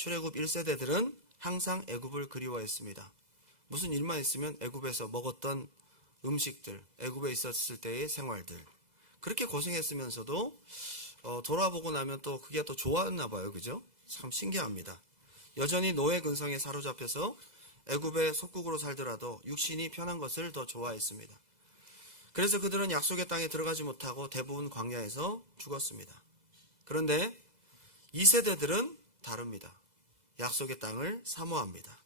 출애굽 1세대들은 항상 애굽을 그리워했습니다. 무슨 일만 있으면 애굽에서 먹었던 음식들, 애굽에 있었을 때의 생활들, 그렇게 고생했으면서도 돌아보고 나면 또 그게 또 좋았나 봐요. 그죠? 참 신기합니다. 여전히 노예 근성에 사로잡혀서 애굽의 속국으로 살더라도 육신이 편한 것을 더 좋아했습니다. 그래서 그들은 약속의 땅에 들어가지 못하고 대부분 광야에서 죽었습니다. 그런데 2세대들은 다릅니다. 약속의 땅을 사모합니다.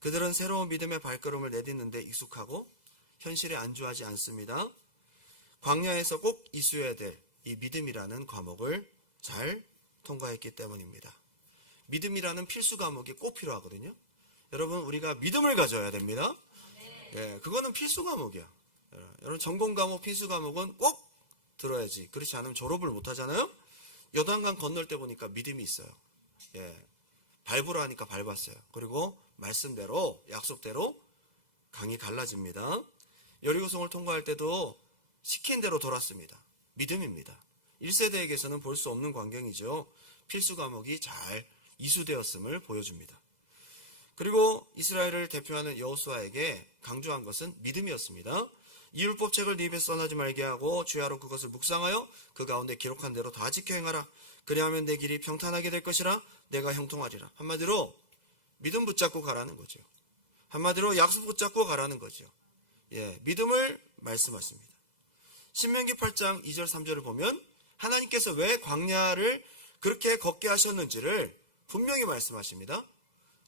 그들은 새로운 믿음의 발걸음을 내딛는데 익숙하고 현실에 안주하지 않습니다. 광야에서 꼭 이수해야 될 이 믿음이라는 과목을 잘 통과했기 때문입니다. 믿음이라는 필수 과목이 꼭 필요하거든요. 여러분, 우리가 믿음을 가져야 됩니다. 네, 그거는 필수 과목이야. 여러분, 전공 과목, 필수 과목은 꼭 들어야지. 그렇지 않으면 졸업을 못 하잖아요. 요단강 건널 때 보니까 믿음이 있어요. 예, 밟으라 하니까 밟았어요. 그리고 말씀대로, 약속대로 강이 갈라집니다. 여리고성을 통과할 때도 시킨 대로 돌았습니다. 믿음입니다. 1세대에게서는 볼 수 없는 광경이죠. 필수 과목이 잘 이수되었음을 보여줍니다. 그리고 이스라엘을 대표하는 여호수아에게 강조한 것은 믿음이었습니다. 이 율법책을 네 입에 써나지 말게 하고 주야로 그것을 묵상하여 그 가운데 기록한 대로 다 지켜 행하라. 그리하면 내 길이 평탄하게 될 것이라. 내가 형통하리라. 한마디로 믿음 붙잡고 가라는 거죠. 한마디로 약속 붙잡고 가라는 거죠. 예, 믿음을 말씀하십니다. 신명기 8장 2절 3절을 보면 하나님께서 왜 광야를 그렇게 걷게 하셨는지를 분명히 말씀하십니다.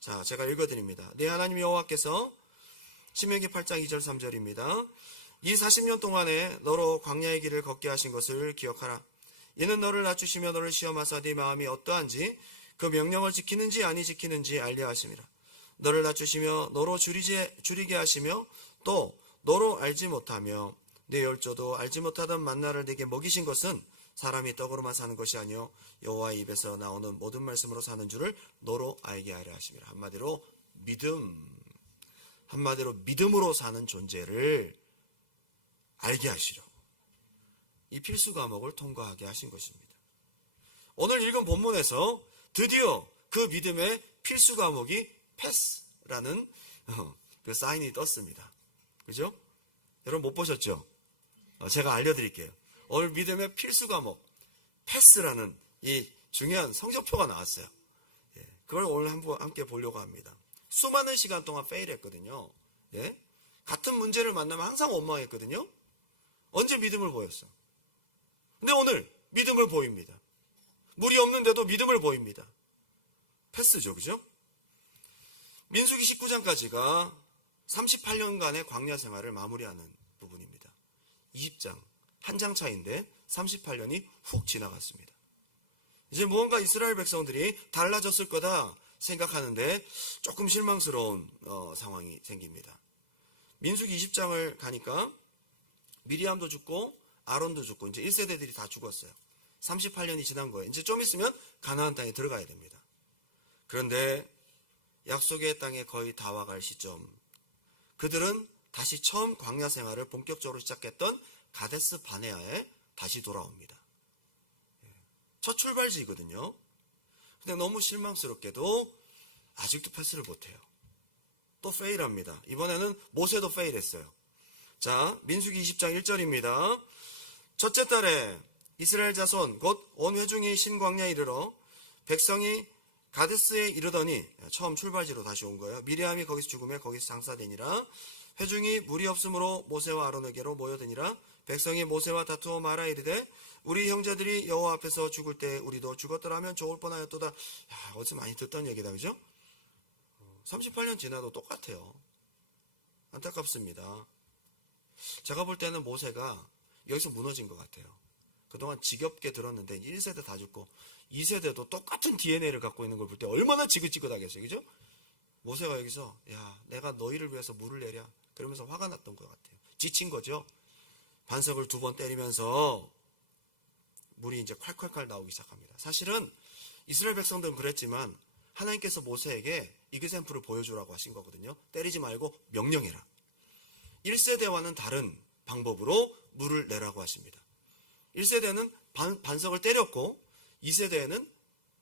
자, 제가 읽어드립니다. 네 하나님 여호와께서 신명기 8장 2절 3절입니다. 이 40년 동안에 너로 광야의 길을 걷게 하신 것을 기억하라. 이는 너를 낮추시며 너를 시험하사 네 마음이 어떠한지 그 명령을 지키는지 아니 지키는지 알려 하심이라. 너를 낮추시며 너로 줄이게 하시며 또 너로 알지 못하며 내 열조도 알지 못하던 만나를 내게 먹이신 것은 사람이 떡으로만 사는 것이 아니요 여호와의 입에서 나오는 모든 말씀으로 사는 줄을 너로 알게 하려 하심이라. 한마디로 믿음으로 사는 존재를 알게 하시려고 이 필수 과목을 통과하게 하신 것입니다. 오늘 읽은 본문에서 드디어 그 믿음의 필수 과목이 패스라는 그 사인이 떴습니다. 그죠? 여러분 못 보셨죠? 제가 알려드릴게요. 오늘 믿음의 필수 과목 패스라는 이 중요한 성적표가 나왔어요. 그걸 오늘 함께 보려고 합니다. 수많은 시간 동안 페일했거든요. 예? 같은 문제를 만나면 항상 원망했거든요. 언제 믿음을 보였어? 근데 오늘 믿음을 보입니다. 물이 없는데도 믿음을 보입니다. 패스죠, 그죠? 민수기 19장까지가 38년간의 광야 생활을 마무리하는 부분입니다. 20장, 한 장 차이인데 38년이 훅 지나갔습니다. 이제 무언가 이스라엘 백성들이 달라졌을 거다 생각하는데 조금 실망스러운 상황이 생깁니다. 민수기 20장을 가니까 미리암도 죽고 아론도 죽고 이제 1세대들이 다 죽었어요. 38년이 지난 거예요. 이제 좀 있으면 가나안 땅에 들어가야 됩니다. 그런데 약속의 땅에 거의 다 와갈 시점, 그들은 다시 처음 광야 생활을 본격적으로 시작했던 가데스 바네아에 다시 돌아옵니다. 첫 출발지거든요. 근데 너무 실망스럽게도 아직도 패스를 못해요. 또 페일합니다. 이번에는 모세도 페일했어요. 자, 민수기 20장 1절입니다. 첫째 달에 이스라엘 자손 곧 온 회중이 신광야에 이르러 백성이 가데스에 이르더니, 처음 출발지로 다시 온 거예요. 미리암이 거기서 죽음에 거기서 장사되니라. 회중이 물이 없으므로 모세와 아론에게로 모여드니라. 백성이 모세와 다투어 말하 이르되 우리 형제들이 여호와 앞에서 죽을 때 우리도 죽었더라면 좋을 뻔하였도다. 야, 어디서 많이 듣던 얘기다, 그죠? 38년 지나도 똑같아요. 안타깝습니다. 제가 볼 때는 모세가 여기서 무너진 것 같아요. 그동안 지겹게 들었는데 1세대 다 죽고 2세대도 똑같은 DNA를 갖고 있는 걸 볼 때 얼마나 지긋지긋하겠어요, 그죠? 모세가 여기서 야, 내가 너희를 위해서 물을 내랴 그러면서 화가 났던 것 같아요. 지친 거죠. 반석을 2번 때리면서 물이 이제 콸콸콸 나오기 시작합니다. 사실은 이스라엘 백성들은 그랬지만 하나님께서 모세에게 이그샘플을 보여주라고 하신 거거든요. 때리지 말고 명령해라. 1세대와는 다른 방법으로 물을 내라고 하십니다. 1세대는 반석을 때렸고 2세대에는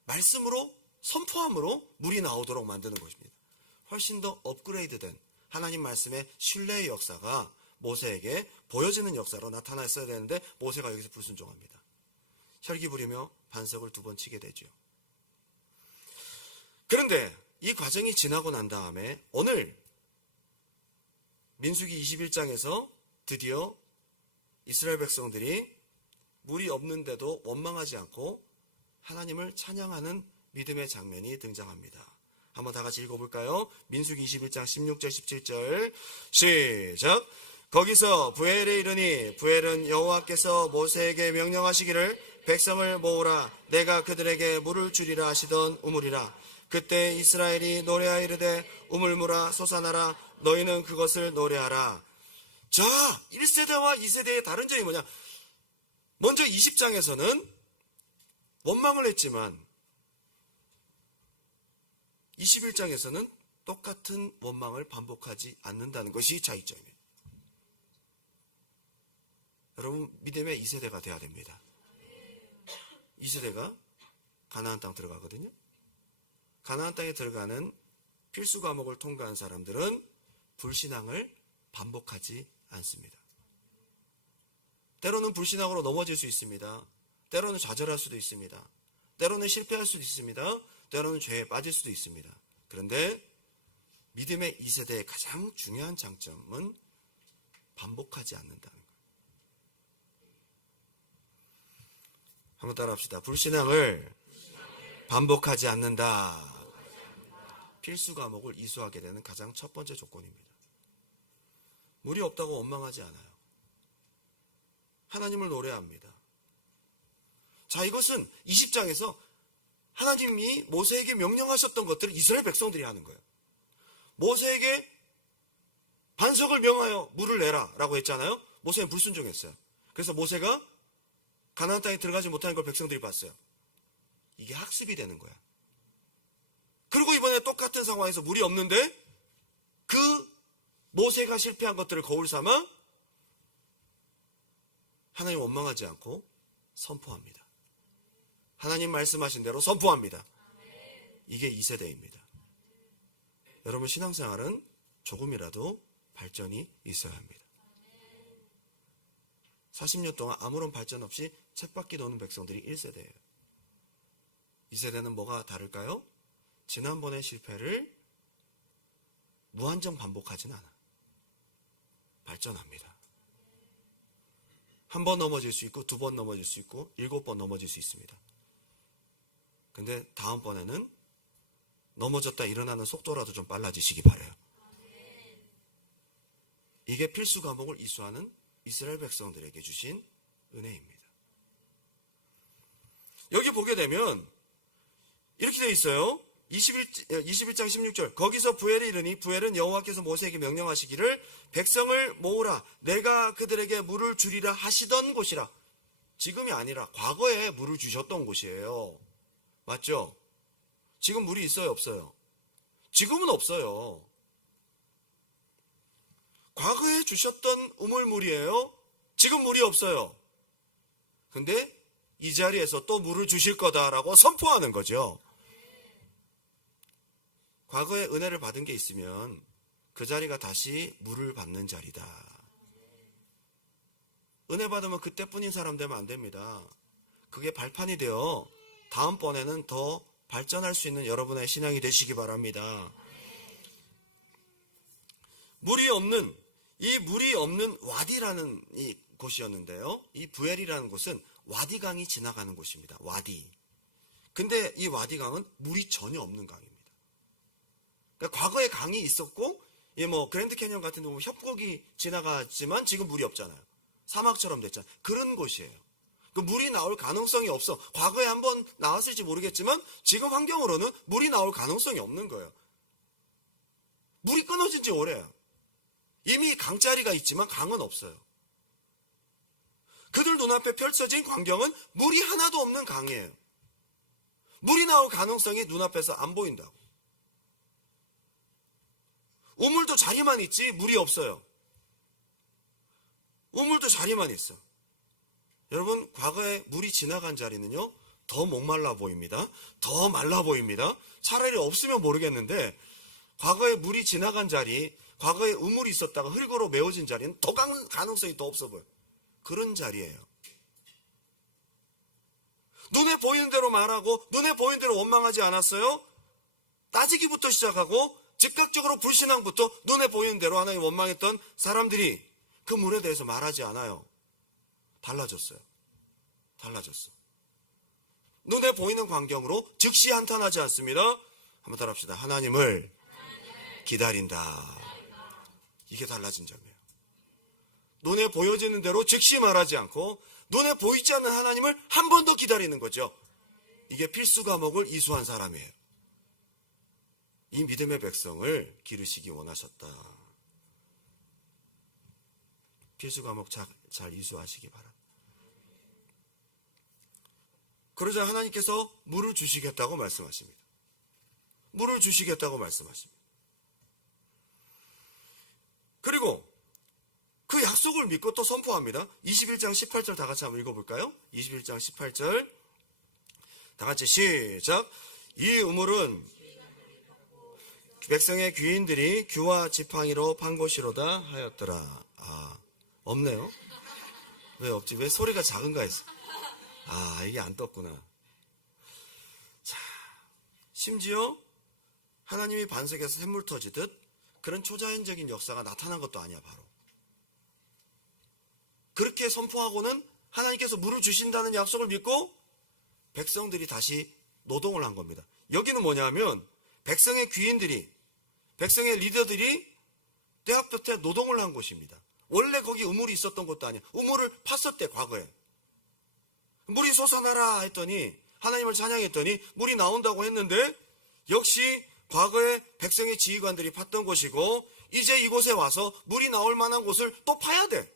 말씀으로 선포함으로 물이 나오도록 만드는 것입니다. 훨씬 더 업그레이드된 하나님 말씀의 신뢰의 역사가 모세에게 보여지는 역사로 나타났어야 되는데 모세가 여기서 불순종합니다. 혈기 부리며 반석을 2번 치게 되죠. 그런데 이 과정이 지나고 난 다음에 오늘 민수기 21장에서 드디어 이스라엘 백성들이 물이 없는데도 원망하지 않고 하나님을 찬양하는 믿음의 장면이 등장합니다. 한번 다 같이 읽어볼까요? 민수기 21장 16절 17절 시작. 거기서 부엘에 이르니 부엘은 여호와께서 모세에게 명령하시기를 백성을 모으라 내가 그들에게 물을 주리라 하시던 우물이라. 그때 이스라엘이 노래하여 이르되 우물물아 솟아나라 너희는 그것을 노래하라. 자, 1세대와 2세대의 다른 점이 뭐냐? 먼저 20장에서는 원망을 했지만 21장에서는 똑같은 원망을 반복하지 않는다는 것이 차이점이에요. 여러분, 믿음의 2세대가 돼야 됩니다. 2세대가 가나안 땅 들어가거든요. 가나안 땅에 들어가는 필수 과목을 통과한 사람들은 불신앙을 반복하지 않습니다. 때로는 불신앙으로 넘어질 수 있습니다. 때로는 좌절할 수도 있습니다. 때로는 실패할 수도 있습니다. 때로는 죄에 빠질 수도 있습니다. 그런데 믿음의 2세대의 가장 중요한 장점은 반복하지 않는다는 거예요. 한번 따라합시다. 불신앙을 반복하지 않는다. 필수 과목을 이수하게 되는 가장 첫 번째 조건입니다. 물이 없다고 원망하지 않아요. 하나님을 노래합니다. 자, 이것은 20장에서 하나님이 모세에게 명령하셨던 것들을 이스라엘 백성들이 하는 거예요. 모세에게 반석을 명하여 물을 내라 라고 했잖아요. 모세는 불순종했어요. 그래서 모세가 가나안 땅에 들어가지 못하는 걸 백성들이 봤어요. 이게 학습이 되는 거야. 그리고 이번에 똑같은 상황에서 물이 없는데 그 모세가 실패한 것들을 거울 삼아 하나님 원망하지 않고 선포합니다. 하나님 말씀하신 대로 선포합니다. 이게 2세대입니다. 여러분, 신앙생활은 조금이라도 발전이 있어야 합니다. 40년 동안 아무런 발전 없이 쳇바퀴 도는 백성들이 1세대예요. 2세대는 뭐가 다를까요? 지난번의 실패를 무한정 반복하진 않아. 발전합니다. 한 번 넘어질 수 있고 2번 넘어질 수 있고 7번 넘어질 수 있습니다. 근데 다음번에는 넘어졌다 일어나는 속도라도 좀 빨라지시기 바라요. 이게 필수 과목을 이수하는 이스라엘 백성들에게 주신 은혜입니다. 여기 보게 되면 이렇게 되어 있어요. 21장 16절 거기서 부엘이 이르니 부엘은 여호와께서 모세에게 명령하시기를 백성을 모으라 내가 그들에게 물을 주리라 하시던 곳이라. 지금이 아니라 과거에 물을 주셨던 곳이에요. 맞죠? 지금 물이 있어요, 없어요? 지금은 없어요. 과거에 주셨던 우물물이에요. 지금 물이 없어요. 근데 이 자리에서 또 물을 주실 거다라고 선포하는 거죠. 과거에 은혜를 받은 게 있으면 그 자리가 다시 물을 받는 자리다. 은혜 받으면 그때뿐인 사람 되면 안 됩니다. 그게 발판이 되어 다음번에는 더 발전할 수 있는 여러분의 신앙이 되시기 바랍니다. 물이 없는 와디라는 이 곳이었는데요. 이 부엘이라는 곳은 와디 강이 지나가는 곳입니다. 와디. 근데 이 와디 강은 물이 전혀 없는 강입니다. 그러니까 과거에 강이 있었고, 그랜드 캐니언 같은 데 보면 협곡이 지나갔지만 지금 물이 없잖아요. 사막처럼 됐잖아요. 그런 곳이에요. 그 물이 나올 가능성이 없어. 과거에 한번 나왔을지 모르겠지만 지금 환경으로는 물이 나올 가능성이 없는 거예요. 물이 끊어진 지 오래예요. 이미 강자리가 있지만 강은 없어요. 그들 눈앞에 펼쳐진 광경은 물이 하나도 없는 강이에요. 물이 나올 가능성이 눈앞에서 안 보인다고. 우물도 자리만 있지 물이 없어요. 우물도 자리만 있어. 여러분, 과거에 물이 지나간 자리는요, 더 목말라 보입니다. 더 말라 보입니다. 차라리 없으면 모르겠는데 과거에 물이 지나간 자리, 과거에 우물이 있었다가 흙으로 메워진 자리는 더 가능성이 더 없어 보여요. 그런 자리예요. 눈에 보이는 대로 말하고 눈에 보이는 대로 원망하지 않았어요? 따지기부터 시작하고 즉각적으로 불신앙부터 눈에 보이는 대로 하나님 원망했던 사람들이 그 물에 대해서 말하지 않아요. 달라졌어요. 달라졌어. 눈에 보이는 광경으로 즉시 한탄하지 않습니다. 한번 따라합시다. 하나님을 기다린다. 이게 달라진 점이에요. 눈에 보여지는 대로 즉시 말하지 않고 눈에 보이지 않는 하나님을 한 번 더 기다리는 거죠. 이게 필수 과목을 이수한 사람이에요. 이 믿음의 백성을 기르시기 원하셨다. 필수 과목 잘 이수하시기 바랍니다. 그러자 하나님께서 물을 주시겠다고 말씀하십니다. 물을 주시겠다고 말씀하십니다. 그리고 그 약속을 믿고 또 선포합니다. 21장 18절 다 같이 한번 읽어볼까요? 21장 18절 다 같이 시작. 이 우물은 백성의 귀인들이 규와 지팡이로 판 곳이로다 하였더라. 없네요. 왜 없지? 왜 소리가 작은가 했어. 이게 안 떴구나. 자, 심지어 하나님이 반석에서 샘물 터지듯 그런 초자연적인 역사가 나타난 것도 아니야, 바로. 그렇게 선포하고는 하나님께서 물을 주신다는 약속을 믿고 백성들이 다시 노동을 한 겁니다. 여기는 뭐냐면 백성의 귀인들이, 백성의 리더들이 떼앞볕에 노동을 한 곳입니다. 원래 거기 우물이 있었던 것도 아니야. 우물을 팠었대, 과거에. 물이 솟아나라 했더니, 하나님을 찬양했더니 물이 나온다고 했는데 역시 과거에 백성의 지휘관들이 팠던 곳이고 이제 이곳에 와서 물이 나올 만한 곳을 또 파야 돼.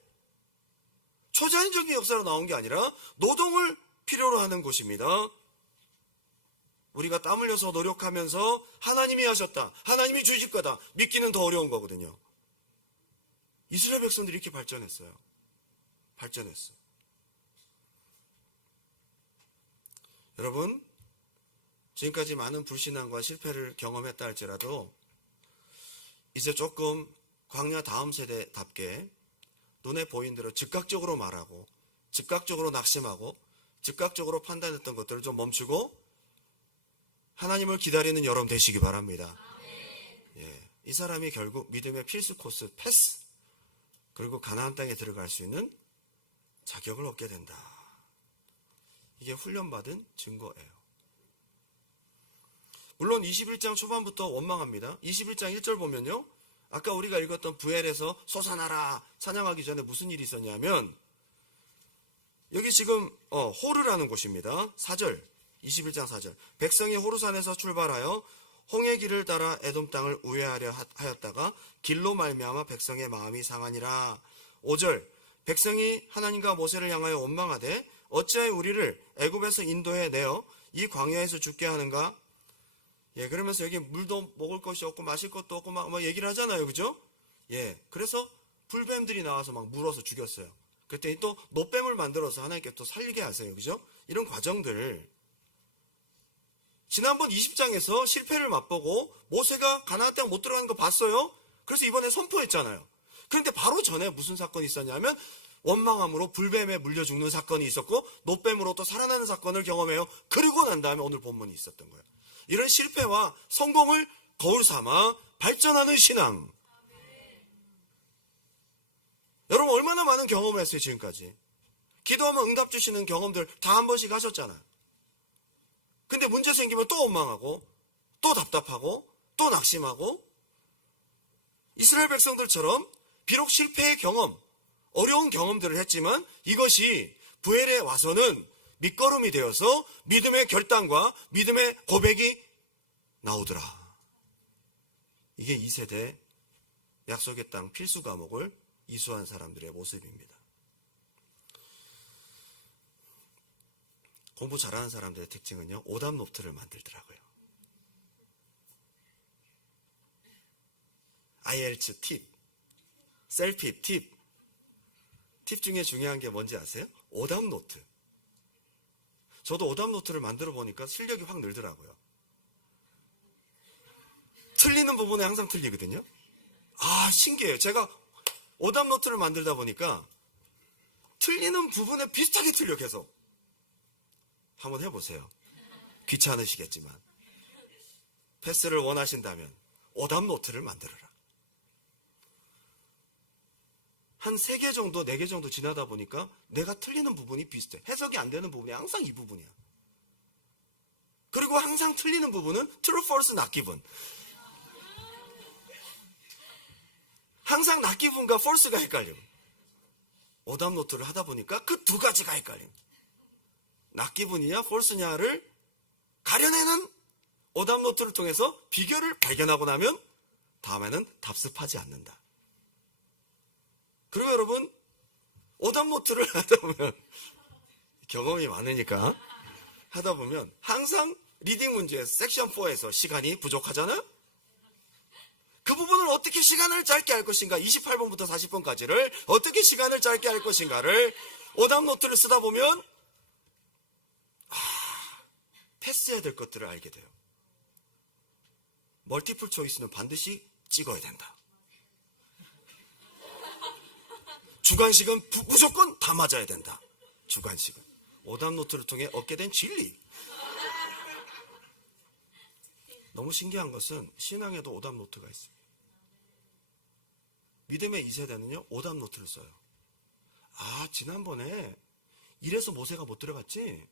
초자연적인 역사로 나온 게 아니라 노동을 필요로 하는 곳입니다. 우리가 땀 흘려서 노력하면서 하나님이 하셨다, 하나님이 주실 거다 믿기는 더 어려운 거거든요. 이스라엘 백성들이 이렇게 발전했어요. 발전했어. 여러분, 지금까지 많은 불신앙과 실패를 경험했다 할지라도 이제 조금 광야 다음 세대답게 눈에 보인 대로 즉각적으로 말하고 즉각적으로 낙심하고 즉각적으로 판단했던 것들을 좀 멈추고 하나님을 기다리는 여러분 되시기 바랍니다. 이 사람이 결국 믿음의 필수 코스 패스, 그리고 가나안 땅에 들어갈 수 있는 자격을 얻게 된다. 이게 훈련받은 증거예요. 물론 21장 초반부터 원망합니다. 21장 1절 보면요, 아까 우리가 읽었던 부엘에서 솟아나라 찬양하기 전에 무슨 일이 있었냐면 여기 지금 호르라는 곳입니다. 4절, 21장 4절. 백성이 호르산에서 출발하여 홍해 길을 따라 에돔 땅을 우회하려 하였다가 길로 말미암아 백성의 마음이 상하니라. 5절. 백성이 하나님과 모세를 향하여 원망하되 어찌하여 우리를 애굽에서 인도해 내어 이 광야에서 죽게 하는가? 그러면서 여기 물도 먹을 것이 없고 마실 것도 없고 막 얘기를 하잖아요. 그죠? 그래서 불뱀들이 나와서 막 물어서 죽였어요. 그랬더니 또 노뱀을 만들어서 하나님께 또 살리게 하세요. 그죠? 이런 과정들. 지난번 20장에서 실패를 맛보고 모세가 가나안 땅 못 들어가는 거 봤어요. 그래서 이번에 선포했잖아요. 그런데 바로 전에 무슨 사건이 있었냐면 원망함으로 불뱀에 물려 죽는 사건이 있었고 노뱀으로 또 살아나는 사건을 경험해요. 그리고 난 다음에 오늘 본문이 있었던 거예요. 이런 실패와 성공을 거울 삼아 발전하는 신앙. 여러분 얼마나 많은 경험을 했어요 지금까지. 기도하면 응답 주시는 경험들 다 한 번씩 하셨잖아요. 근데 문제 생기면 또 원망하고 또 답답하고 또 낙심하고, 이스라엘 백성들처럼 비록 실패의 경험, 어려운 경험들을 했지만 이것이 부엘에 와서는 밑거름이 되어서 믿음의 결단과 믿음의 고백이 나오더라. 이게 2세대 약속의 땅 필수 과목을 이수한 사람들의 모습입니다. 공부 잘하는 사람들의 특징은요, 오답 노트를 만들더라고요. IELTS 팁, 셀피 팁 중에 중요한 게 뭔지 아세요? 오답 노트. 저도 오답노트를 만들어 보니까 실력이 확 늘더라고요. 틀리는 부분에 항상 틀리거든요. 신기해요. 제가 오답노트를 만들다 보니까 틀리는 부분에 비슷하게 틀려 계속. 한번 해보세요. 귀찮으시겠지만 패스를 원하신다면 오답노트를 만들어라. 한 3개 정도, 4개 정도 지나다 보니까 내가 틀리는 부분이 비슷해. 해석이 안 되는 부분이 항상 이 부분이야. 그리고 항상 틀리는 부분은 true, false, not given. 항상 not given과 false가 헷갈려. 오답노트를 하다 보니까 그 두 가지가 헷갈려. not given이냐 false냐를 가려내는 오답노트를 통해서 비결을 발견하고 나면 다음에는 답습하지 않는다. 그리고 여러분, 오답노트를 하다 보면 경험이 많으니까 하다 보면 항상 리딩 문제 섹션 4에서 시간이 부족하잖아요. 그 부분을 어떻게 시간을 짧게 할 것인가, 28번부터 40번까지를 어떻게 시간을 짧게 할 것인가를 오답노트를 쓰다 보면 패스해야 될 것들을 알게 돼요. 멀티플 초이스는 반드시 찍어야 된다. 주관식은 무조건 다 맞아야 된다. 주관식은. 오답노트를 통해 얻게 된 진리. 너무 신기한 것은 신앙에도 오답노트가 있어요. 믿음의 2세대는요, 오답노트를 써요. 지난번에 이래서 모세가 못 들어갔지?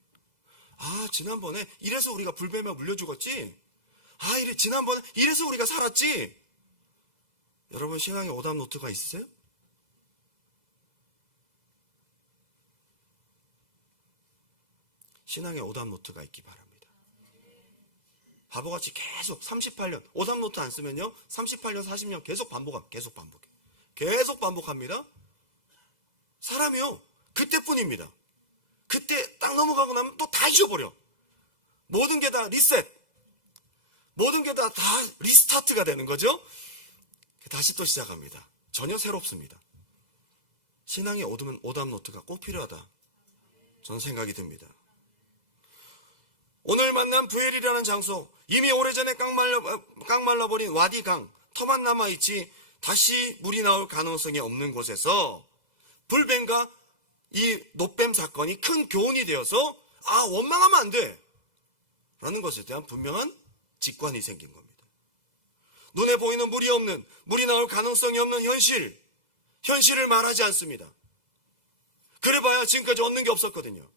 지난번에 이래서 우리가 불뱀에 물려 죽었지? 지난번에 이래서 우리가 살았지? 여러분, 신앙에 오답노트가 있으세요? 신앙에 오답노트가 있기 바랍니다. 바보같이 계속 38년 오답노트 안 쓰면요 38년 40년 계속 반복합니다. 사람이요 그때뿐입니다. 그때 딱 넘어가고 나면 또 다 잊어버려. 모든 게 다 리셋, 모든 게 다 리스타트가 되는 거죠. 다시 또 시작합니다. 전혀 새롭습니다. 신앙에 오답노트가 꼭 필요하다, 저는 생각이 듭니다. 오늘 만난 부엘이라는 장소, 이미 오래전에 깡말라버린 와디강, 터만 남아있지 다시 물이 나올 가능성이 없는 곳에서 불뱀과 이 노뱀 사건이 큰 교훈이 되어서 원망하면 안 돼 라는 것에 대한 분명한 직관이 생긴 겁니다. 눈에 보이는 물이 나올 가능성이 없는 현실을 말하지 않습니다. 그래봐야 지금까지 얻는 게 없었거든요.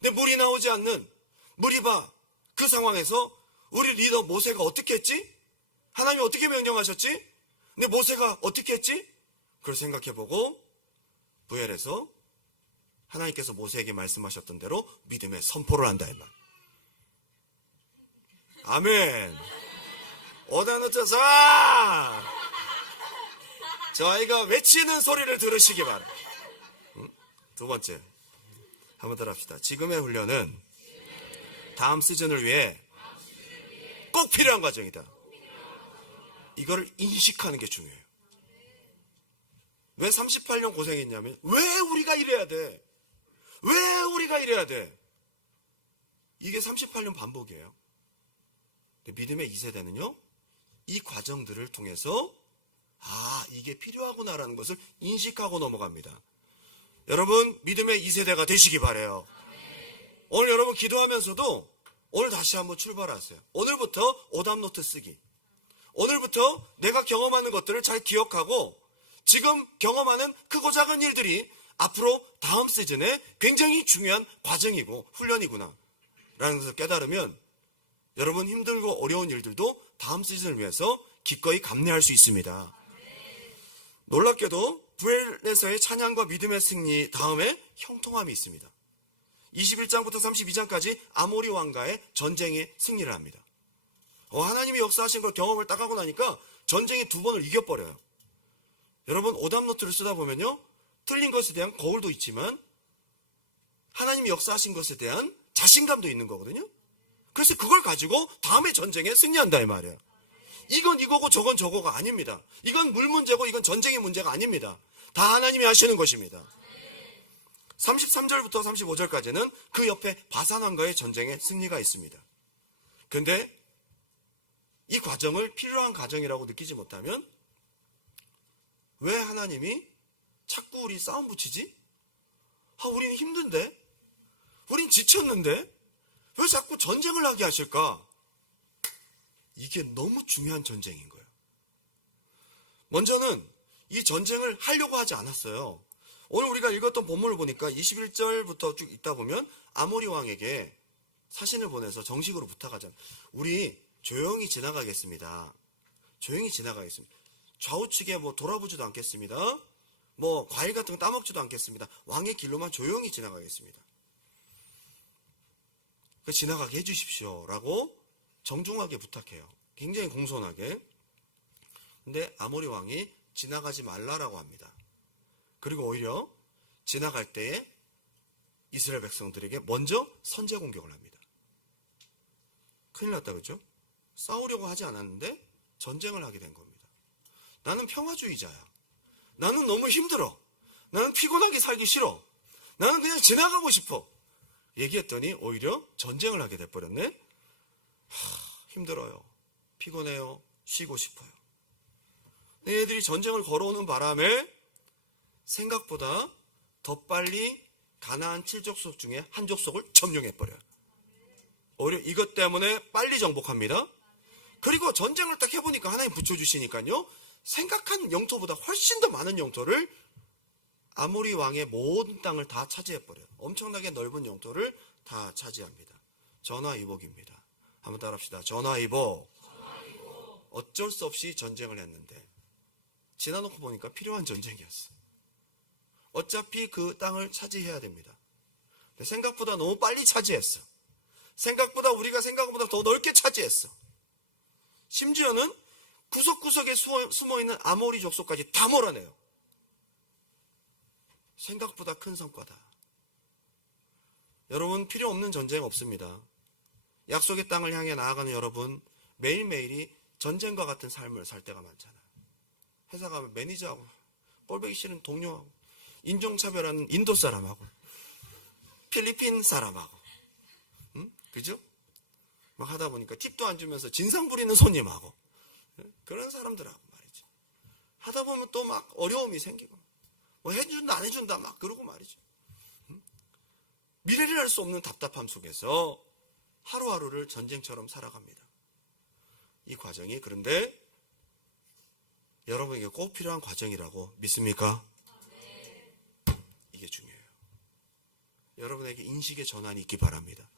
근데 물이 나오지 않는, 그 상황에서 우리 리더 모세가 어떻게 했지? 하나님이 어떻게 명령하셨지? 근데 모세가 어떻게 했지? 그걸 생각해보고 부엘에서 하나님께서 모세에게 말씀하셨던 대로 믿음의 선포를 한다, 이 말. 아멘. 오답노트 저희가 외치는 소리를 들으시기 바랍니다. 두 번째, 한번 더 합시다. 지금의 훈련은 다음 시즌을 위해 꼭 필요한 과정이다. 이걸 인식하는 게 중요해요. 왜 38년 고생했냐면, 왜 우리가 이래야 돼? 왜 우리가 이래야 돼? 이게 38년 반복이에요. 믿음의 2세대는요, 이 과정들을 통해서 이게 필요하구나라는 것을 인식하고 넘어갑니다. 여러분, 믿음의 2세대가 되시기 바라요. 오늘 여러분 기도하면서도 오늘 다시 한번 출발하세요. 오늘부터 오답노트 쓰기. 오늘부터 내가 경험하는 것들을 잘 기억하고 지금 경험하는 크고 작은 일들이 앞으로 다음 시즌에 굉장히 중요한 과정이고 훈련이구나 라는 것을 깨달으면 여러분 힘들고 어려운 일들도 다음 시즌을 위해서 기꺼이 감내할 수 있습니다. 놀랍게도 부엘에서의 찬양과 믿음의 승리 다음에 형통함이 있습니다. 21장부터 32장까지 아모리 왕과의 전쟁의 승리를 합니다. 하나님이 역사하신 걸 경험을 딱 하고 나니까 전쟁에 2번을 이겨버려요. 여러분, 오답노트를 쓰다 보면요, 틀린 것에 대한 거울도 있지만 하나님이 역사하신 것에 대한 자신감도 있는 거거든요. 그래서 그걸 가지고 다음에 전쟁에 승리한다, 이 말이에요. 이건 이거고 저건 저거가 아닙니다. 이건 물 문제고 이건 전쟁의 문제가 아닙니다. 다 하나님이 하시는 것입니다. 33절부터 35절까지는 그 옆에 바산왕과의 전쟁의 승리가 있습니다. 그런데 이 과정을 필요한 과정이라고 느끼지 못하면 왜 하나님이 자꾸 우리 싸움 붙이지? 우린 힘든데? 우린 지쳤는데? 왜 자꾸 전쟁을 하게 하실까? 이게 너무 중요한 전쟁인 거예요. 먼저는 이 전쟁을 하려고 하지 않았어요. 오늘 우리가 읽었던 본문을 보니까 21절부터 쭉 읽다 보면 아모리 왕에게 사신을 보내서 정식으로 부탁하잖아요. 우리 조용히 지나가겠습니다. 조용히 지나가겠습니다. 좌우측에 돌아보지도 않겠습니다. 과일 같은 거 따먹지도 않겠습니다. 왕의 길로만 조용히 지나가겠습니다. 지나가게 해주십시오 라고 정중하게 부탁해요. 굉장히 공손하게. 근데 아모리 왕이 지나가지 말라라고 합니다. 그리고 오히려 지나갈 때에 이스라엘 백성들에게 먼저 선제 공격을 합니다. 큰일 났다, 그죠? 싸우려고 하지 않았는데 전쟁을 하게 된 겁니다. 나는 평화주의자야. 나는 너무 힘들어. 나는 피곤하게 살기 싫어. 나는 그냥 지나가고 싶어. 얘기했더니 오히려 전쟁을 하게 돼버렸네. 힘들어요. 피곤해요. 쉬고 싶어요. 얘들이 전쟁을 걸어오는 바람에 생각보다 더 빨리 가나안 7족속 중에 한 족속을 점령해버려요. 오히려 이것 때문에 빨리 정복합니다. 그리고 전쟁을 딱 해보니까 하나님 붙여주시니까요. 생각한 영토보다 훨씬 더 많은 영토를 아모리 왕의 모든 땅을 다 차지해버려요. 엄청나게 넓은 영토를 다 차지합니다. 전화위복입니다. 한번 따라합시다. 전화위복. 어쩔 수 없이 전쟁을 했는데 지나놓고 보니까 필요한 전쟁이었어. 어차피 그 땅을 차지해야 됩니다. 근데 생각보다 너무 빨리 차지했어. 생각보다 우리가 생각보다 더 넓게 차지했어. 심지어는 구석구석에 숨어있는 아모리 족속까지 다 몰아내요. 생각보다 큰 성과다. 여러분, 필요 없는 전쟁 없습니다. 약속의 땅을 향해 나아가는 여러분, 매일매일이 전쟁과 같은 삶을 살 때가 많잖아요. 회사 가면 매니저하고, 꼴보기 싫은 동료하고, 인종차별하는 인도 사람하고, 필리핀 사람하고, 그죠? 막 하다 보니까 팁도 안 주면서 진상 부리는 손님하고, 그런 사람들하고 말이죠. 하다 보면 또 막 어려움이 생기고, 해준다 안 해준다 막 그러고 말이죠. 미래를 알 수 없는 답답함 속에서 하루하루를 전쟁처럼 살아갑니다. 이 과정이 그런데 여러분에게 꼭 필요한 과정이라고 믿습니까? 이게 중요해요. 여러분에게 인식의 전환이 있기 바랍니다.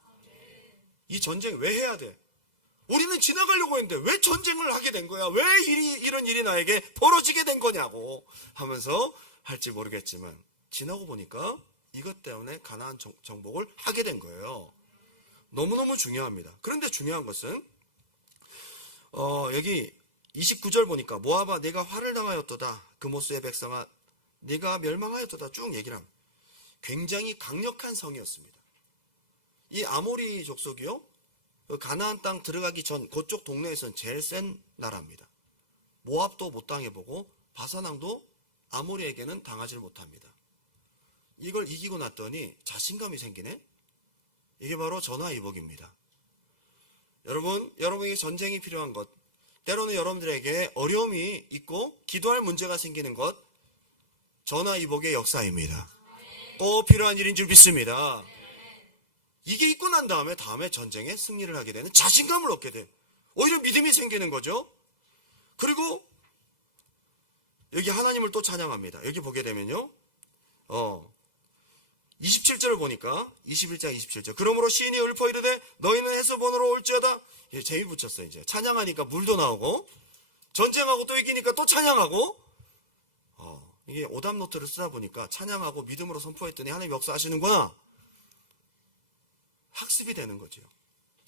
이 전쟁 왜 해야 돼? 우리는 지나가려고 했는데 왜 전쟁을 하게 된 거야? 왜 이런 일이 나에게 벌어지게 된 거냐고 하면서 할지 모르겠지만 지나고 보니까 이것 때문에 가나안 정복을 하게 된 거예요. 너무너무 중요합니다. 그런데 중요한 것은 여기 29절 보니까 모압아 네가 화를 당하였도다. 그모스의 백성아 네가 멸망하였도다. 쭉 얘기를 합니다. 굉장히 강력한 성이었습니다. 이 아모리 족속이요. 가나안 땅 들어가기 전 그쪽 동네에서는 제일 센 나라입니다. 모압도 못 당해보고 바산왕도 아모리에게는 당하지를 못합니다. 이걸 이기고 났더니 자신감이 생기네. 이게 바로 전화위복입니다. 여러분에게 전쟁이 필요한 것, 때로는 여러분들에게 어려움이 있고 기도할 문제가 생기는 것, 전화위복의 역사입니다. 꼭 필요한 일인 줄 믿습니다. 이게 있고 난 다음에 전쟁에 승리를 하게 되는 자신감을 얻게 돼요. 오히려 믿음이 생기는 거죠. 그리고 여기 하나님을 또 찬양합니다. 여기 보게 되면요. 27절을 보니까 21장 27절 그러므로 시인이 읊어 이르되 너희는 헤스본으로 올지어다. 재미 붙였어요. 이제 찬양하니까 물도 나오고 전쟁하고 또 이기니까 또 찬양하고 이게 오답노트를 쓰다 보니까 찬양하고 믿음으로 선포했더니 하나님 역사하시는구나. 학습이 되는 거죠.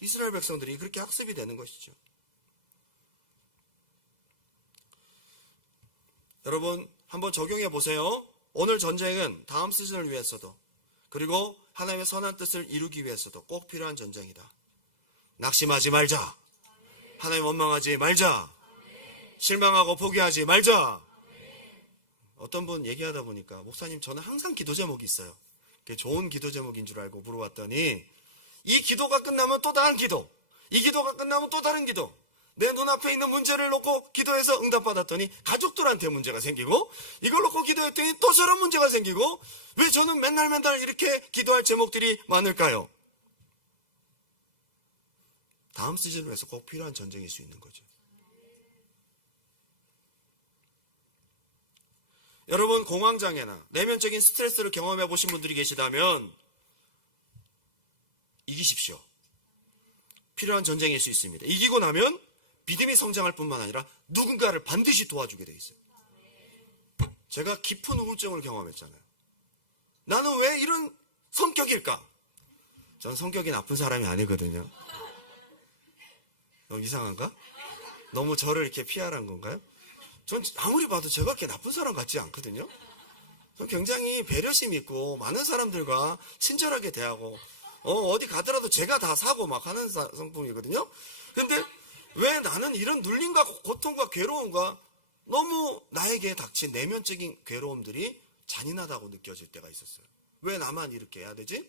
이스라엘 백성들이 그렇게 학습이 되는 것이죠. 여러분 한번 적용해 보세요. 오늘 전쟁은 다음 시즌을 위해서도 그리고 하나님의 선한 뜻을 이루기 위해서도 꼭 필요한 전쟁이다. 낙심하지 말자. 하나님 원망하지 말자. 실망하고 포기하지 말자. 어떤 분 얘기하다 보니까 목사님 저는 항상 기도 제목이 있어요. 그게 좋은 기도 제목인 줄 알고 물어봤더니 이 기도가 끝나면 또 다른 기도, 이 기도가 끝나면 또 다른 기도, 내 눈앞에 있는 문제를 놓고 기도해서 응답받았더니 가족들한테 문제가 생기고, 이걸 놓고 기도했더니 또 저런 문제가 생기고, 왜 저는 맨날 이렇게 기도할 제목들이 많을까요? 다음 시즌을 위해서 꼭 필요한 전쟁일 수 있는 거죠. 여러분, 공황장애나 내면적인 스트레스를 경험해 보신 분들이 계시다면 이기십시오. 필요한 전쟁일 수 있습니다. 이기고 나면 믿음이 성장할 뿐만 아니라 누군가를 반드시 도와주게 돼 있어요. 제가 깊은 우울증을 경험했잖아요. 나는 왜 이런 성격일까? 전 성격이 나쁜 사람이 아니거든요. 너무 이상한가? 너무 저를 이렇게 피하라는 건가요? 전 아무리 봐도 제가 그렇게 나쁜 사람 같지 않거든요. 전 굉장히 배려심 있고 많은 사람들과 친절하게 대하고 어디 가더라도 제가 다 사고 막 하는 성품이거든요. 근데 왜 나는 이런 눌림과 고통과 괴로움과 너무 나에게 닥친 내면적인 괴로움들이 잔인하다고 느껴질 때가 있었어요. 왜 나만 이렇게 해야 되지?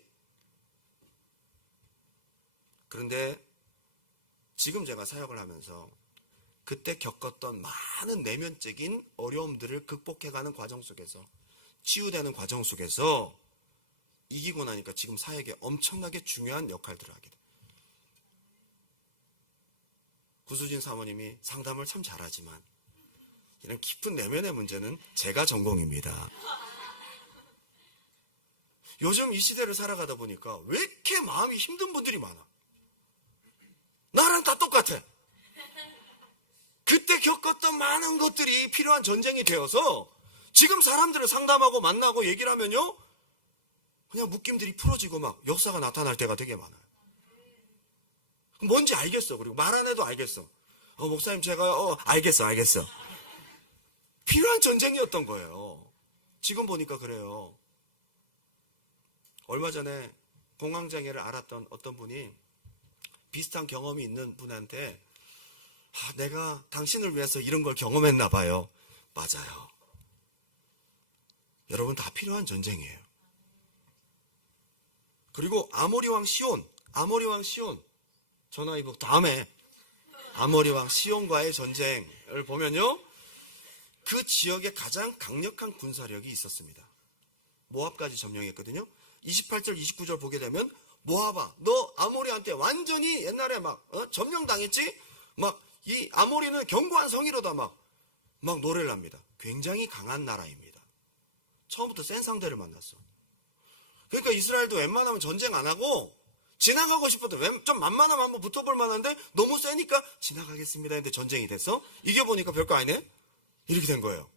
그런데 지금 제가 사역을 하면서 그때 겪었던 많은 내면적인 어려움들을 극복해가는 과정 속에서, 치유되는 과정 속에서 이기고 나니까 지금 사역에 엄청나게 중요한 역할들을 하게 돼요. 구수진 사모님이 상담을 참 잘하지만 이런 깊은 내면의 문제는 제가 전공입니다. 요즘 이 시대를 살아가다 보니까 왜 이렇게 마음이 힘든 분들이 많아? 나랑 다 똑같아. 그때 겪었던 많은 것들이 필요한 전쟁이 되어서 지금 사람들을 상담하고 만나고 얘기를 하면요, 그냥 묶임들이 풀어지고 막 역사가 나타날 때가 되게 많아요. 뭔지 알겠어. 그리고 말 안 해도 알겠어. 목사님 제가 알겠어. 필요한 전쟁이었던 거예요. 지금 보니까 그래요. 얼마 전에 공황장애를 앓았던 어떤 분이 비슷한 경험이 있는 분한테 내가 당신을 위해서 이런 걸 경험했나 봐요. 맞아요. 여러분, 다 필요한 전쟁이에요. 그리고 아모리 왕 시온 전화위복 다음에 아모리 왕 시온과의 전쟁을 보면요, 그 지역에 가장 강력한 군사력이 있었습니다. 모압까지 점령했거든요. 28절 29절 보게 되면 모압아, 너 아모리한테 완전히 옛날에 막 점령당했지? 막 이 아모리는 견고한 성이로다 막 노래를 합니다. 굉장히 강한 나라입니다. 처음부터 센 상대를 만났어. 그러니까 이스라엘도 웬만하면 전쟁 안 하고 지나가고 싶어도 좀 만만하면 한번 붙어볼 만한데 너무 세니까 지나가겠습니다 했는데 전쟁이 됐어? 이겨보니까 별거 아니네? 이렇게 된 거예요.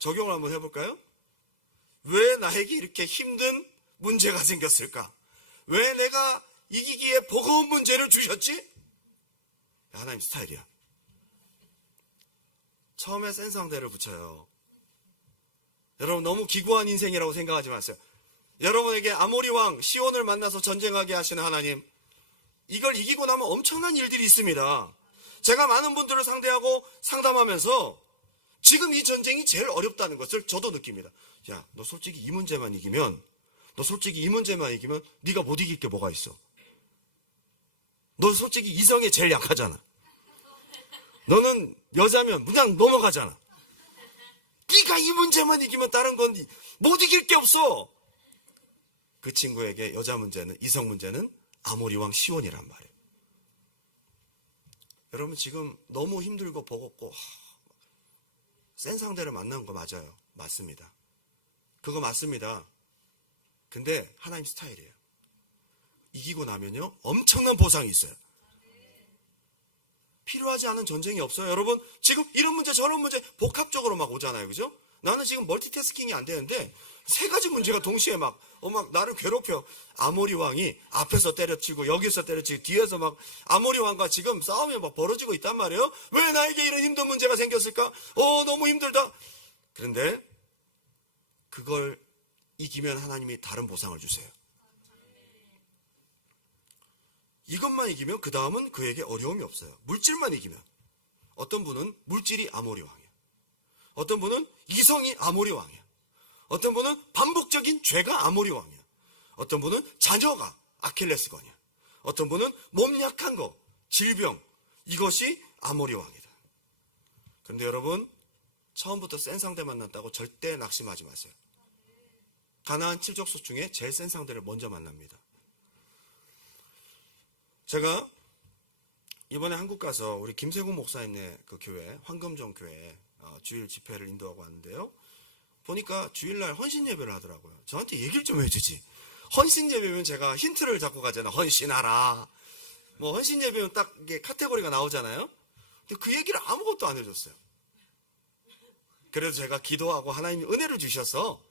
적용을 한번 해볼까요? 왜 나에게 이렇게 힘든 문제가 생겼을까? 왜 내가 이기기에 버거운 문제를 주셨지? 하나님 스타일이야. 처음에 센 상대를 붙여요. 여러분, 너무 기구한 인생이라고 생각하지 마세요. 여러분에게 아모리 왕 시온을 만나서 전쟁하게 하시는 하나님, 이걸 이기고 나면 엄청난 일들이 있습니다. 제가 많은 분들을 상대하고 상담하면서 지금 이 전쟁이 제일 어렵다는 것을 저도 느낍니다. 야, 너 솔직히 이 문제만 이기면 네가 못 이길 게 뭐가 있어? 너 솔직히 이성에 제일 약하잖아. 너는 여자면 그냥 넘어가잖아. 네가 이 문제만 이기면 다른 건 못 이길 게 없어. 그 친구에게 여자 문제는, 이성 문제는 아모리 왕 시온이란 말이에요. 여러분, 지금 너무 힘들고 버겁고 센 상대를 만나는 거 맞아요. 맞습니다. 그거 맞습니다. 근데 하나님 스타일이에요. 이기고 나면요, 엄청난 보상이 있어요. 필요하지 않은 전쟁이 없어요. 여러분, 지금 이런 문제 저런 문제 복합적으로 막 오잖아요. 그죠? 나는 지금 멀티태스킹이 안 되는데 세 가지 문제가 동시에 막 나를 괴롭혀. 아모리 왕이 앞에서 때려치고 여기서 때려치고 뒤에서 막 아모리 왕과 지금 싸움이 막 벌어지고 있단 말이에요. 왜 나에게 이런 힘든 문제가 생겼을까? 너무 힘들다. 그런데 그걸 이기면 하나님이 다른 보상을 주세요. 이것만 이기면 그 다음은 그에게 어려움이 없어요. 물질만 이기면. 어떤 분은 물질이 아모리 왕이야. 어떤 분은 이성이 아모리 왕이야. 어떤 분은 반복적인 죄가 아모리 왕이야. 어떤 분은 자녀가 아킬레스건이야. 어떤 분은 몸 약한 거, 질병, 이것이 아모리 왕이다. 그런데 여러분, 처음부터 센 상대 만났다고 절대 낙심하지 마세요. 가나안 7족속 중에 제일 센 상대를 먼저 만납니다. 제가 이번에 한국 가서 우리 김세국 목사님네 그 교회, 황금정 교회 주일 집회를 인도하고 왔는데요. 보니까 주일날 헌신 예배를 하더라고요. 저한테 얘기를 좀 해주지. 헌신 예배면 제가 힌트를 잡고 가잖아. 헌신하라. 뭐 헌신 예배면 딱 이게 카테고리가 나오잖아요. 근데 그 얘기를 아무것도 안 해줬어요. 그래서 제가 기도하고 하나님이 은혜를 주셔서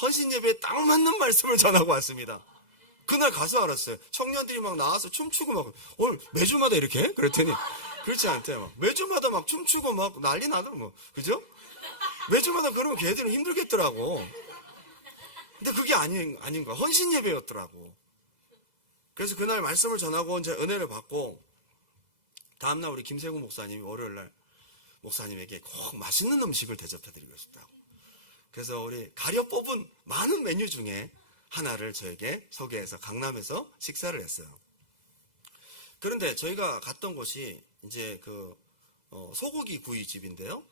헌신 예배에 딱 맞는 말씀을 전하고 왔습니다. 그날 가서 알았어요. 청년들이 막 나와서 춤추고 막 오늘 매주마다 이렇게 해? 그랬더니 그렇지 않대요. 막 매주마다 막 춤추고 막 난리 나더라고. 뭐 그죠? 매주마다 그러면 걔들은 힘들겠더라고. 근데 그게 아닌 거야. 헌신 예배였더라고. 그래서 그날 말씀을 전하고 이제 은혜를 받고 다음날 우리 김세국 목사님이 월요일날 목사님에게 꼭 맛있는 음식을 대접해드리고 싶다고. 그래서 우리 가려 뽑은 많은 메뉴 중에 하나를 저에게 소개해서 강남에서 식사를 했어요. 그런데 저희가 갔던 곳이 이제 그 소고기 구이집인데요.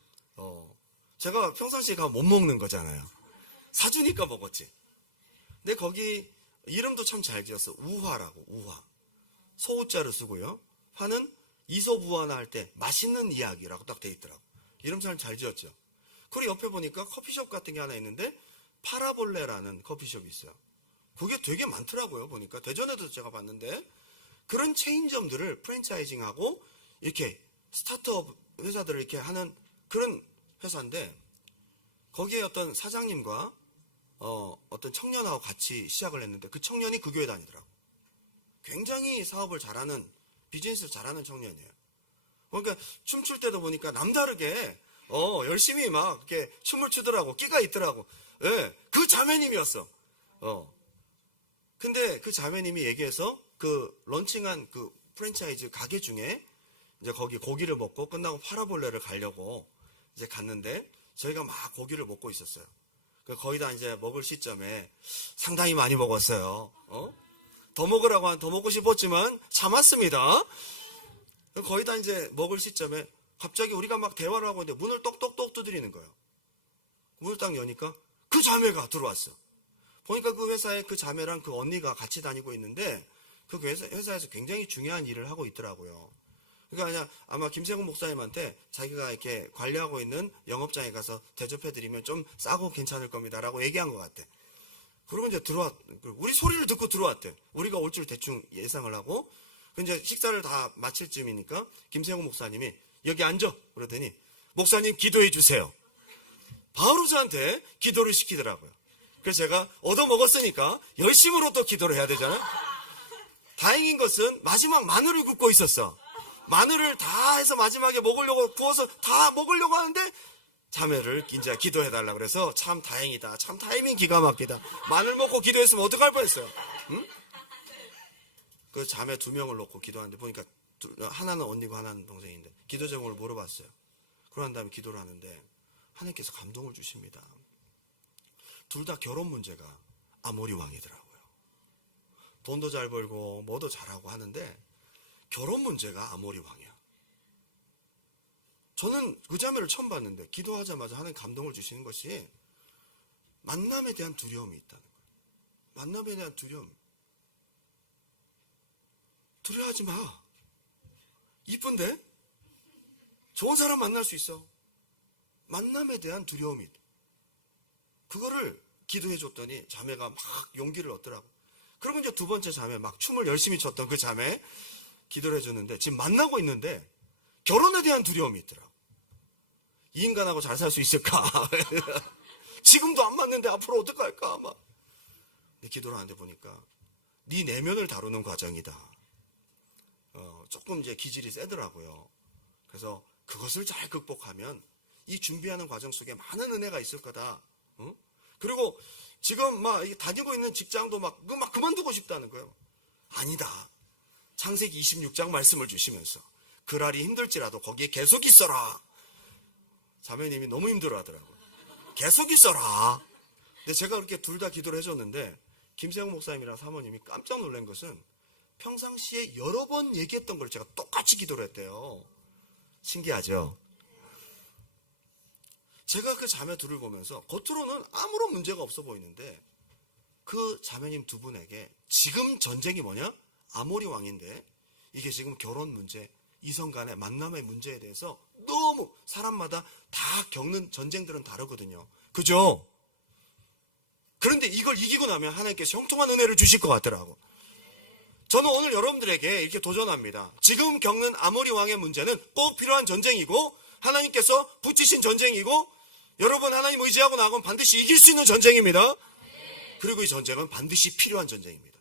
제가 평상시에 가면 못 먹는 거잖아요. 사주니까 먹었지. 근데 거기 이름도 참 잘 지었어. 우화라고. 우화. 소우자를 쓰고요. 화는 이소부화나 할 때 맛있는 이야기라고 딱 돼 있더라고. 이름 잘 지었죠. 그리고 옆에 보니까 커피숍 같은 게 하나 있는데 파라볼레라는 커피숍이 있어요. 그게 되게 많더라고요. 보니까 대전에도 제가 봤는데 그런 체인점들을 프랜차이징하고 이렇게 스타트업 회사들을 이렇게 하는 그런 회사인데 거기에 어떤 사장님과 어떤 청년하고 같이 시작을 했는데 그 청년이 그 교회 다니더라고. 굉장히 사업을 잘하는 비즈니스를 잘하는 청년이에요. 그러니까 춤출 때도 보니까 남다르게 열심히 막 이렇게 춤을 추더라고. 끼가 있더라고. 예, 그 자매님이었어. 근데 그 자매님이 얘기해서 그 런칭한 그 프랜차이즈 가게 중에 이제 거기 고기를 먹고 끝나고 파라볼레를 가려고 이제 갔는데 저희가 막 고기를 먹고 있었어요. 거의 다 이제 먹을 시점에 상당히 많이 먹었어요. 더 먹으라고 더 먹고 싶었지만 참았습니다. 거의 다 이제 먹을 시점에 갑자기 우리가 막 대화를 하고 있는데 문을 똑똑똑 두드리는 거예요. 문을 딱 여니까 그 자매가 들어왔어. 보니까 그 회사에 그 자매랑 그 언니가 같이 다니고 있는데 그 회사에서 굉장히 중요한 일을 하고 있더라고요. 그러니까 아마 김세국 목사님한테 자기가 이렇게 관리하고 있는 영업장에 가서 대접해드리면 좀 싸고 괜찮을 겁니다라고 얘기한 것 같아. 그리고 이제 우리 소리를 듣고 들어왔대. 우리가 올 줄 대충 예상을 하고, 이제 식사를 다 마칠 쯤이니까 김세국 목사님이 여기 앉아. 그러더니 목사님 기도해 주세요. 바로 저한테 기도를 시키더라고요. 그래서 제가 얻어먹었으니까 열심으로 또 기도를 해야 되잖아요. 다행인 것은 마지막 마늘을 굽고 있었어. 마늘을 다 해서 마지막에 먹으려고 구워서 다 먹으려고 하는데 자매를 이제 기도해달라 그래서 참 다행이다. 참 타이밍 기가 막히다. 마늘 먹고 기도했으면 어떡할 뻔했어요. 응? 그 자매 2명을 놓고 기도하는데 보니까 하나는 언니고 하나는 동생인데 기도 제목을 물어봤어요. 그러한 다음에 기도를 하는데 하나님께서 감동을 주십니다. 둘 다 결혼 문제가 아모리 왕이더라고요. 돈도 잘 벌고 뭐도 잘하고 하는데 결혼 문제가 아모리 왕이야. 저는 그 자매를 처음 봤는데 기도하자마자 하나님 감동을 주시는 것이 만남에 대한 두려움이 있다는 거예요. 만남에 대한 두려움. 두려워하지 마. 이쁜데? 좋은 사람 만날 수 있어. 만남에 대한 두려움이 있다. 그거를 기도해 줬더니 자매가 막 용기를 얻더라고. 그러고 이제 2번째 자매 막 춤을 열심히 췄던 그 자매 기도를 해줬는데 지금 만나고 있는데 결혼에 대한 두려움이 있더라고. 이 인간하고 잘 살 수 있을까? 지금도 안 맞는데 앞으로 어떡할까? 아마. 근데 기도를 하는데 보니까 네 내면을 다루는 과정이다. 조금 이제 기질이 세더라고요. 그래서 그것을 잘 극복하면 이 준비하는 과정 속에 많은 은혜가 있을 거다. 그리고 지금 막 다니고 있는 직장도 막 그만두고 싶다는 거예요. 아니다. 창세기 26장 말씀을 주시면서 그날이 힘들지라도 거기에 계속 있어라. 자매님이 너무 힘들어 하더라고요. 계속 있어라. 근데 제가 그렇게 둘 다 기도를 해줬는데 김세영 목사님이랑 사모님이 깜짝 놀란 것은 평상시에 여러 번 얘기했던 걸 제가 똑같이 기도를 했대요. 신기하죠? 제가 그 자매 둘을 보면서 겉으로는 아무런 문제가 없어 보이는데 그 자매님 두 분에게 지금 전쟁이 뭐냐? 아모리 왕인데 이게 지금 결혼 문제, 이성 간의 만남의 문제에 대해서 너무 사람마다 다 겪는 전쟁들은 다르거든요. 그죠? 그런데 이걸 이기고 나면 하나님께서 형통한 은혜를 주실 것 같더라고. 저는 오늘 여러분들에게 이렇게 도전합니다. 지금 겪는 아모리 왕의 문제는 꼭 필요한 전쟁이고 하나님께서 붙이신 전쟁이고 여러분 하나님 의지하고 나가면 반드시 이길 수 있는 전쟁입니다. 그리고 이 전쟁은 반드시 필요한 전쟁입니다.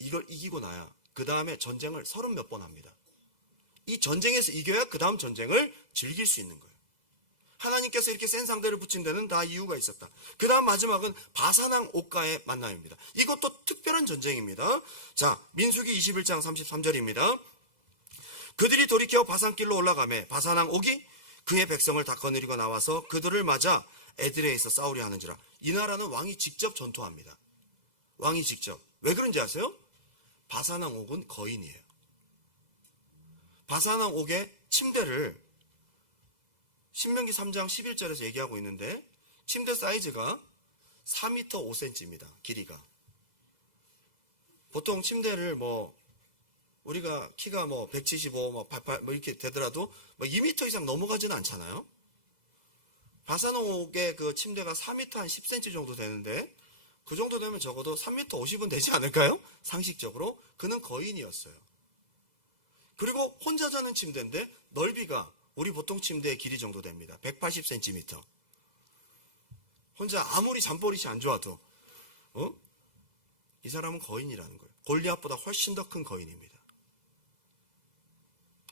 이걸 이기고 나야 그 다음에 전쟁을 30몇 번 합니다. 이 전쟁에서 이겨야 그 다음 전쟁을 즐길 수 있는 거예요. 하나님께서 이렇게 센 상대를 붙인 데는 다 이유가 있었다. 그 다음 마지막은 바사랑 옥가의 만남입니다. 이것도 특별한 전쟁입니다. 자, 민수기 21장 33절입니다. 그들이 돌이켜 바산길로 올라가매 바사랑 옥이 그의 백성을 다 거느리고 나와서 그들을 맞아 에드레에서 싸우려 하는지라. 이 나라는 왕이 직접 전투합니다. 왕이 직접. 왜 그런지 아세요? 바사랑 옥은 거인이에요. 바사랑 옥의 침대를 신명기 3장 11절에서 얘기하고 있는데 침대 사이즈가 4m 5cm입니다. 길이가. 보통 침대를 우리가 키가 175, 88 이렇게 되더라도 2m 이상 넘어가지는 않잖아요. 바사녹의 그 침대가 4m 한 10cm 정도 되는데 그 정도 되면 적어도 3m 50은 되지 않을까요? 상식적으로. 그는 거인이었어요. 그리고 혼자 자는 침대인데 넓이가 우리 보통 침대의 길이 정도 됩니다. 180cm. 혼자 아무리 잠버릇이 안 좋아도 이 사람은 거인이라는 거예요. 골리앗보다 훨씬 더 큰 거인입니다.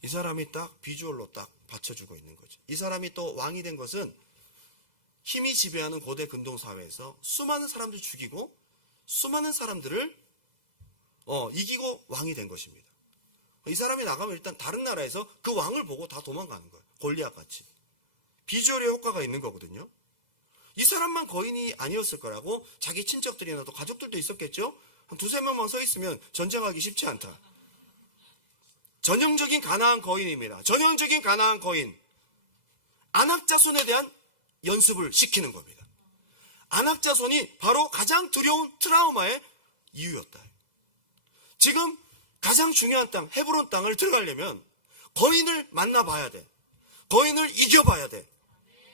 이 사람이 딱 비주얼로 딱 받쳐주고 있는 거죠. 이 사람이 또 왕이 된 것은 힘이 지배하는 고대 근동사회에서 수많은 사람들 죽이고 수많은 사람들을 이기고 왕이 된 것입니다. 이 사람이 나가면 일단 다른 나라에서 그 왕을 보고 다 도망가는 거예요. 골리앗같이. 비주얼의 효과가 있는 거거든요. 이 사람만 거인이 아니었을 거라고 자기 친척들이나 또 가족들도 있었겠죠. 한 두세 명만 서 있으면 전쟁하기 쉽지 않다. 전형적인 가나안 거인입니다. 전형적인 가나안 거인. 안악자손에 대한 연습을 시키는 겁니다. 안악자손이 바로 가장 두려운 트라우마의 이유였다. 지금 가장 중요한 땅, 헤브론 땅을 들어가려면 거인을 만나봐야 돼. 거인을 이겨봐야 돼.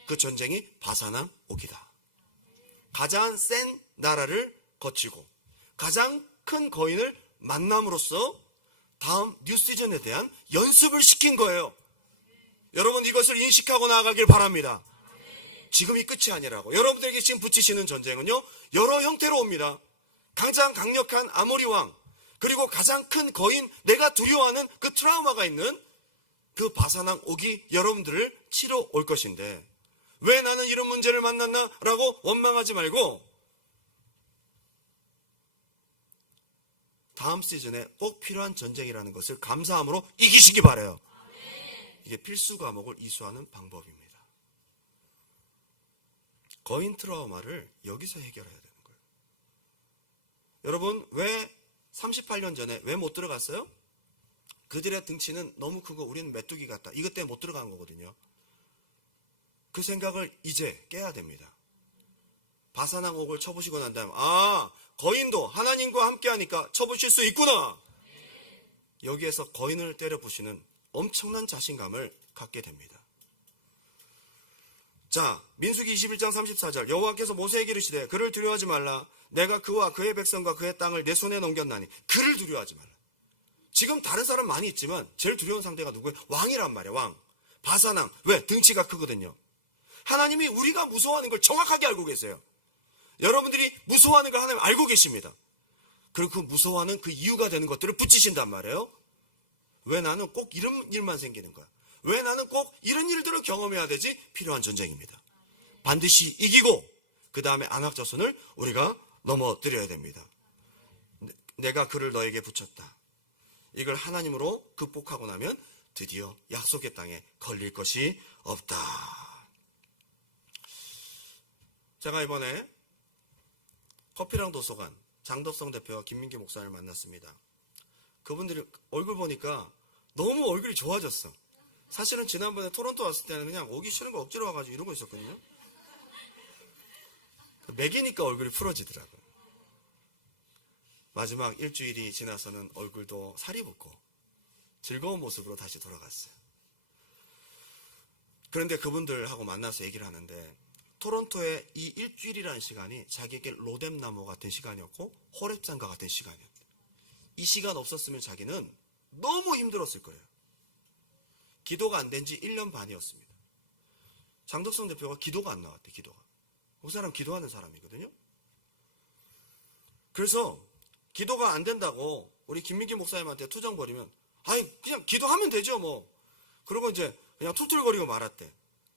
그 전쟁이 바사랑 옥이다. 가장 센 나라를 거치고 가장 큰 거인을 만남으로써 다음 뉴 시즌에 대한 연습을 시킨 거예요. 여러분 이것을 인식하고 나아가길 바랍니다. 지금이 끝이 아니라고. 여러분들에게 지금 붙이시는 전쟁은요 여러 형태로 옵니다. 가장 강력한 아모리 왕, 그리고 가장 큰 거인, 내가 두려워하는 그 트라우마가 있는 그 바사랑 옥이 여러분들을 치러 올 것인데 왜 나는 이런 문제를 만났나? 라고 원망하지 말고 다음 시즌에 꼭 필요한 전쟁이라는 것을 감사함으로 이기시기 바라요. 이게 필수 과목을 이수하는 방법입니다. 거인 트라우마를 여기서 해결해야 되는 거예요. 여러분 왜 38년 전에 왜 못 들어갔어요? 그들의 등치는 너무 크고 우리는 메뚜기 같다. 이것 때문에 못 들어간 거거든요. 그 생각을 이제 깨야 됩니다. 바사랑 옥을 쳐보시고 난 다음에 거인도 하나님과 함께 하니까 쳐보실 수 있구나. 여기에서 거인을 때려부시는 엄청난 자신감을 갖게 됩니다. 자, 민수기 21장 34절 여호와께서 모세에게 이르시되 그를 두려워하지 말라. 내가 그와 그의 백성과 그의 땅을 내 손에 넘겼나니 그를 두려워하지 말라. 지금 다른 사람 많이 있지만 제일 두려운 상대가 누구예요? 왕이란 말이에요. 왕. 바사랑. 왜? 등치가 크거든요. 하나님이 우리가 무서워하는 걸 정확하게 알고 계세요. 여러분들이 무서워하는 걸 하나님 알고 계십니다. 그리고 그 무서워하는 그 이유가 되는 것들을 붙이신단 말이에요. 왜 나는 꼭 이런 일만 생기는 거야? 왜 나는 꼭 이런 일들을 경험해야 되지? 필요한 전쟁입니다. 반드시 이기고 그 다음에 안악자손을 우리가 넘어뜨려야 됩니다. 내가 그를 너에게 붙였다. 이걸 하나님으로 극복하고 나면 드디어 약속의 땅에 걸릴 것이 없다. 제가 이번에 커피랑 도서관 장덕성 대표와 김민기 목사를 만났습니다. 그분들이 얼굴 보니까 너무 얼굴이 좋아졌어. 사실은 지난번에 토론토 왔을 때는 그냥 오기 싫은 거 억지로 와가지고 이러고 있었거든요. 먹이니까 얼굴이 풀어지더라고요. 마지막 일주일이 지나서는 얼굴도 살이 붙고 즐거운 모습으로 다시 돌아갔어요. 그런데 그분들하고 만나서 얘기를 하는데 토론토의 이 일주일이라는 시간이 자기에게 로뎀나무 같은 시간이었고 호렙산과 같은 시간이었대요. 이 시간 없었으면 자기는 너무 힘들었을 거예요. 기도가 안 된 지 1년 반이었습니다. 장덕성 대표가 기도가 안 나왔대. 기도가. 그 사람 기도하는 사람이거든요. 그래서 기도가 안 된다고 우리 김민기 목사님한테 투정 벌이면 아니 그냥 기도하면 되죠 뭐. 그러고 이제 그냥 툴툴거리고 말았대.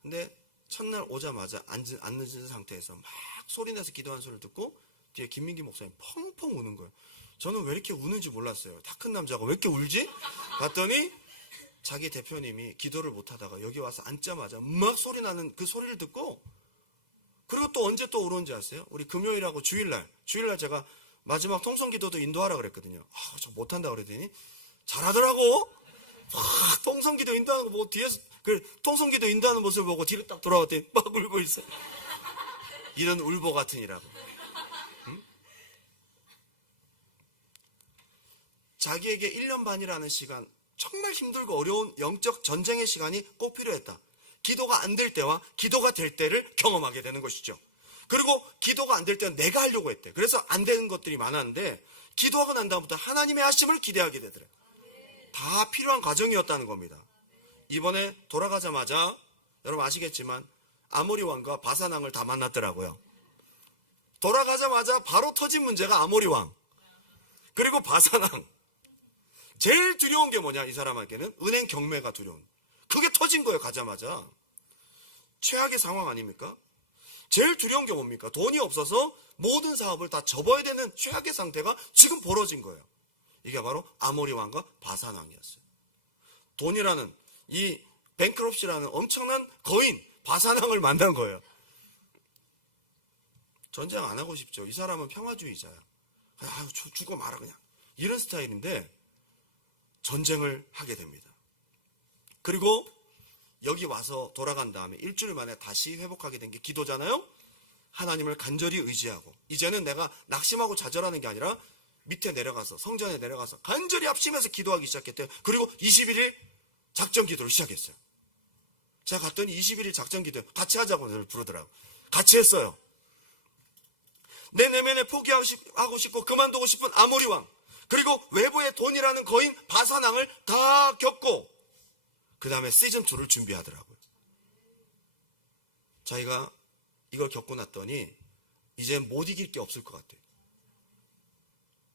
근데 첫날 오자마자 앉은 상태에서 막 소리내서 기도하는 소리를 듣고 뒤에 김민기 목사님 펑펑 우는 거예요. 저는 왜 이렇게 우는지 몰랐어요. 다 큰 남자가 왜 이렇게 울지? 봤더니 자기 대표님이 기도를 못하다가 여기 와서 앉자마자 막 소리 나는 그 소리를 듣고 그리고 또 언제 또 울었는지 아세요? 우리 금요일하고 주일날 제가 마지막 통성기도도 인도하라 그랬거든요. 저 못한다 그랬더니 잘하더라고. 막 통성기도 인도하는 거 보고 뒤에서 그 통성기도 인도하는 모습을 보고 뒤로 딱 돌아왔더니 막 울고 있어요. 이런 울보 같으니라고. 응? 자기에게 1년 반이라는 시간 정말 힘들고 어려운 영적 전쟁의 시간이 꼭 필요했다. 기도가 안 될 때와 기도가 될 때를 경험하게 되는 것이죠. 그리고 기도가 안 될 때는 내가 하려고 했대. 그래서 안 되는 것들이 많았는데 기도하고 난 다음부터 하나님의 하심을 기대하게 되더래요. 다 필요한 과정이었다는 겁니다. 이번에 돌아가자마자 여러분 아시겠지만 아모리 왕과 바산 왕을 다 만났더라고요. 돌아가자마자 바로 터진 문제가 아모리 왕 그리고 바산 왕. 제일 두려운 게 뭐냐 이 사람에게는 은행 경매가 두려운. 그게 터진 거예요. 가자마자. 최악의 상황 아닙니까? 제일 두려운 게 뭡니까? 돈이 없어서 모든 사업을 다 접어야 되는 최악의 상태가 지금 벌어진 거예요. 이게 바로 아모리 왕과 바산 왕이었어요. 돈이라는 이 뱅크럽시라는 엄청난 거인 바산 왕을 만난 거예요. 전쟁 안 하고 싶죠. 이 사람은 평화주의자야. 죽어 말아 그냥. 이런 스타일인데 전쟁을 하게 됩니다. 그리고 여기 와서 돌아간 다음에 일주일 만에 다시 회복하게 된 게 기도잖아요. 하나님을 간절히 의지하고 이제는 내가 낙심하고 좌절하는 게 아니라 밑에 내려가서 성전에 내려가서 간절히 합심해서 기도하기 시작했대요. 그리고 21일 작전 기도를 시작했어요. 제가 갔더니 21일 작전 기도 같이 하자고 부르더라고요. 같이 했어요. 내 내면에 포기하고 싶고 그만두고 싶은 아모리 왕 그리고 외부의 돈이라는 거인 바산 왕을 다 겪고 그 다음에 시즌2를 준비하더라고요. 자기가 이걸 겪고 났더니 이제 못 이길 게 없을 것 같아요.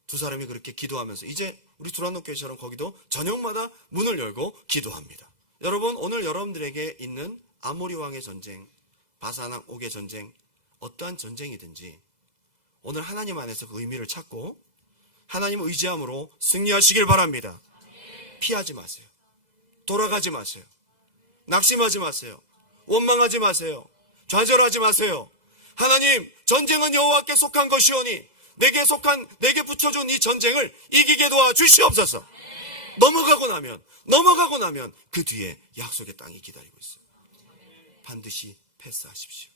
두 사람이 그렇게 기도하면서 이제 우리 두란노교회처럼 거기도 저녁마다 문을 열고 기도합니다. 여러분 오늘 여러분들에게 있는 아모리 왕의 전쟁, 바산 왕 옥의 전쟁 어떠한 전쟁이든지 오늘 하나님 안에서 그 의미를 찾고 하나님을 의지함으로 승리하시길 바랍니다. 피하지 마세요. 돌아가지 마세요. 낙심하지 마세요. 원망하지 마세요. 좌절하지 마세요. 하나님 전쟁은 여호와께 속한 것이오니 내게 붙여준 이 전쟁을 이기게 도와주시옵소서. 넘어가고 나면 그 뒤에 약속의 땅이 기다리고 있어요. 반드시 패스하십시오.